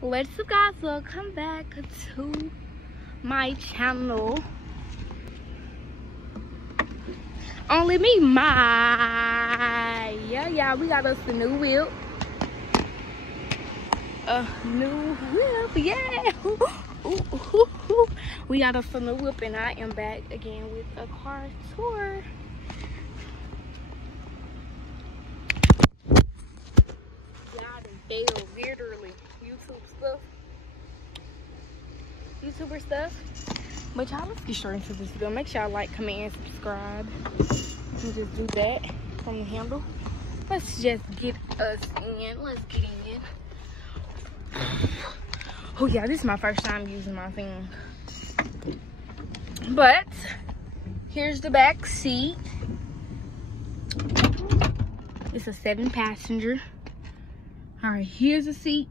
What's up, guys? Welcome back to my channel. Only me, yeah, we got us a new whip. Yeah. Ooh. We got us a new whip, and I am back again with a car tour. Literally YouTuber stuff. But y'all, let's get straight into this video. Make sure y'all like, comment, and subscribe. And just do that from the handle. Let's just get us in. Let's get in. Oh yeah, this is my first time using my thing. But here's the back seat. It's a 7-passenger. All right, here's the seat.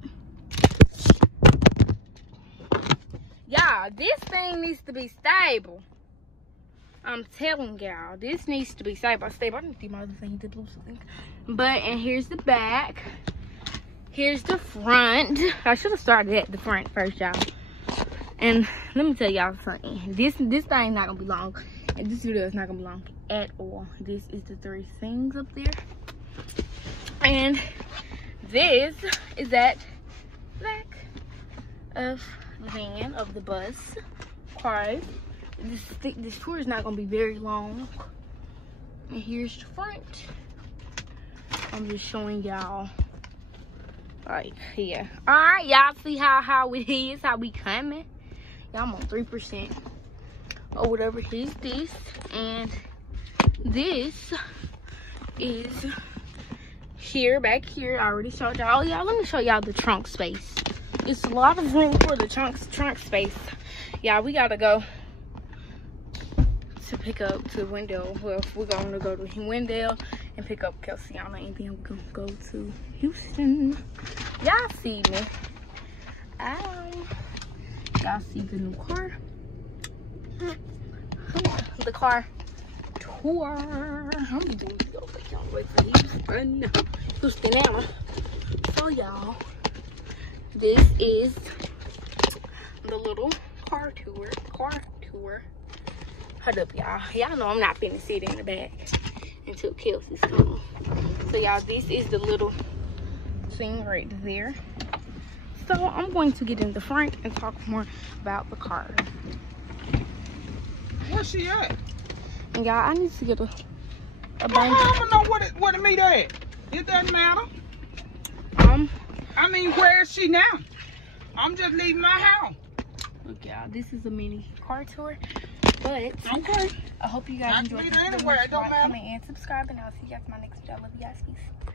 Y'all, this thing needs to be stable. I'm telling y'all, this needs to be stable. I didn't see my other thing to do something. But, and here's the back. Here's the front. I should have started at the front first, y'all. And let me tell y'all something. This thing not gonna be long. And this video is not gonna be long at all. This is the 3 things up there. And this is that back of the van, of the bus car. This tour is not gonna be very long. And here's the front. I'm just showing y'all right here. All right, y'all see how it is, how we coming. Y'all, I'm on 3% or whatever. Here's this, and this is here, back here. I already showed y'all. Oh, y'all, let me show y'all the trunk space. It's a lot of room for the trunk space. Yeah, we gotta go to pick up to Wendell. Well, we're gonna go to Wendell and pick up Kelsiana, and then we're gonna go to Houston. Y'all see me. Y'all see the new car. The car tour. I'm doing this over y'all. Wait for Houston. So y'all, this is the little car tour. Hold up, y'all. Y'all know I'm not finna sit in the back until Kelsey's home. So y'all, this is the little thing right there. So I'm going to get in the front and talk more about the car. Where's she at? And y'all, I need to get a I'm gonna know what it meet at. It doesn't matter. I mean, where is she now? I'm just leaving my house. Look, y'all, this is a mini car tour. But okay, I hope you guys enjoyed this video. Anywhere, it don't matter. Comment and subscribe, and I'll see you guys in my next video. I love you guys. Peace.